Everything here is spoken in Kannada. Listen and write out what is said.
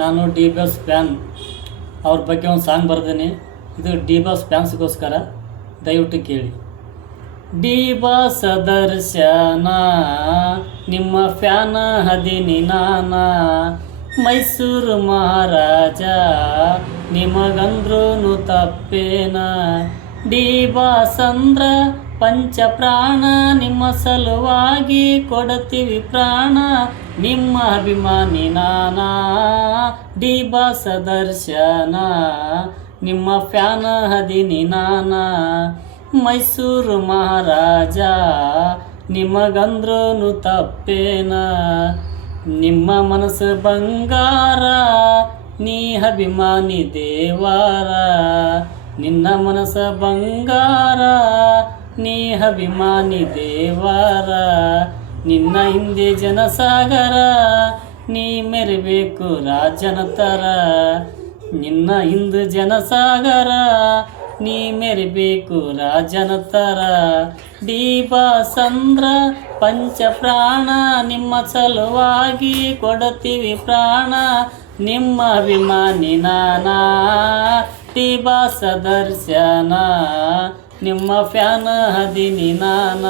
ನಾನು ಡಿ ಬಾಸ್ ಫ್ಯಾನ್. ಅವ್ರ ಬಗ್ಗೆ ಒಂದು ಸಾಂಗ್ ಬರ್ತೀನಿ. ಇದು ಡಿ ಬಾಸ್ ಫ್ಯಾನ್ಸ್ಗೋಸ್ಕರ, ದಯವಿಟ್ಟು ಕೇಳಿ. ಡಿ ಬಾಸ್ ದರ್ಶನ ನಿಮ್ಮ ಫ್ಯಾನ ಹದಿನಿ ನಾನ, ಮೈಸೂರು ಮಹಾರಾಜ ನಿಮಗಂದ್ರೂ ತಪ್ಪೇನ. ಡಿ ಬಾಸ್ ಅಂದ್ರ ಪಂಚ ಪ್ರಾಣ, ನಿಮ್ಮ ಸಲುವಾಗಿ ಕೊಡ್ತೀವಿ ಪ್ರಾಣ, ನಿಮ್ಮ ಅಭಿಮಾನಿ ನಾನಾ. ಡಿ ಬಾಸ್ ದರ್ಶನ ನಿಮ್ಮ ಫ್ಯಾನ ಹದಿನಿ ನಾನ, ಮೈಸೂರು ಮಹಾರಾಜ ನಿಮಗಂದ್ರೂ ತಪ್ಪೇನ. ನಿಮ್ಮ ಮನಸ್ಸು ಬಂಗಾರ, ನೀ ಅಭಿಮಾನಿ ದೇವಾರ. ನಿನ್ನ ಮನಸ್ಸ ಬಂಗಾರ, ನೀ ಅಭಿಮಾನಿ ದೇವಾರ. ನಿನ್ನ ಹಿಂದೆ ಜನಸಾಗರ, ನೀ ಮೆರಿಬೇಕು ರಾಜನ ಥರ. ನಿನ್ನ ಹಿಂದೆ ಜನಸಾಗರ, ನೀ ಮೆರಿಬೇಕು ರಾಜನ ಥರ. ಡಿ ಬಾಸ್ ಅಂದ್ರ ಪಂಚ ಪ್ರಾಣ, ನಿಮ್ಮ ಸಲುವಾಗಿ ಕೊಡ್ತೀವಿ ಪ್ರಾಣ, ನಿಮ್ಮ ಅಭಿಮಾನಿ ನಾನಾ. ಡಿ ಬಾಸ್ ದರ್ಶನ ನಿಮ್ಮ ಫ್ಯಾನ ಹದಿನಿ ನಾನ.